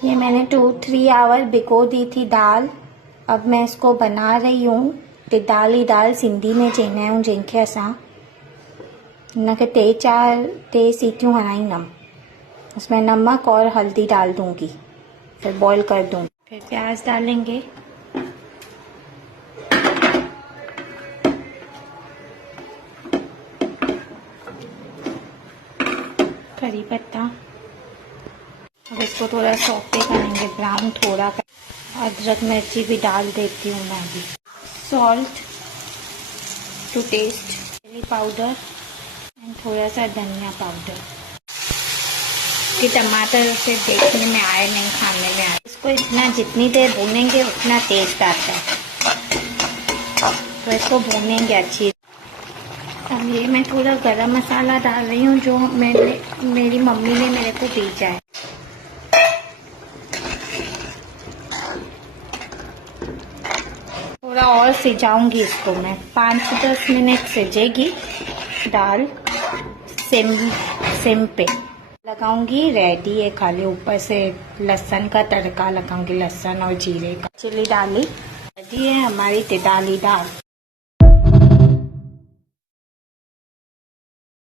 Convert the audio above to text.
ये मैंने 2-3 आवर भिगो दी थी दाल। अब मैं इसको बना रही हूँ। दाल सिंधी में चईंदा आहियूं जंहिंखे असां। इनखे टे सीटियूं हणाईंदमि। उसमें नमक और हल्दी डाल दूंगी, फिर बॉईल कर दूंगी। फिर प्याज डालेंगे, करी पत्ता। अब इसको थोड़ा सौते करेंगे, ब्राउन थोड़ा कर। अदरक मिर्ची भी डाल देती हूँ मैं भी। Salt to taste, chilli powder and थोड़ा सा धनिया पाउडर। कि टमाटर से देखने में आए नहीं, खाने में आए। इसको इतना जितनी देर भूनेंगे उतना टेस्ट आता है, तो इसको भूनेंगे अच्छी। अब ये मैं थोड़ा गरम मसाला डाल रही हूँ जो मेरी मम्मी ने मेरे को भेजा है। थोड़ा और सिजाऊंगी इसको मैं, 5-10 मिनट सिजेगी दाल। सिम पे लगाऊंगी। रेडी है, खाली ऊपर से लहसुन का तड़का लगाऊंगी, लहसुन और जीरे का। चिली डाली। रेडी है हमारी तिदाली दाल।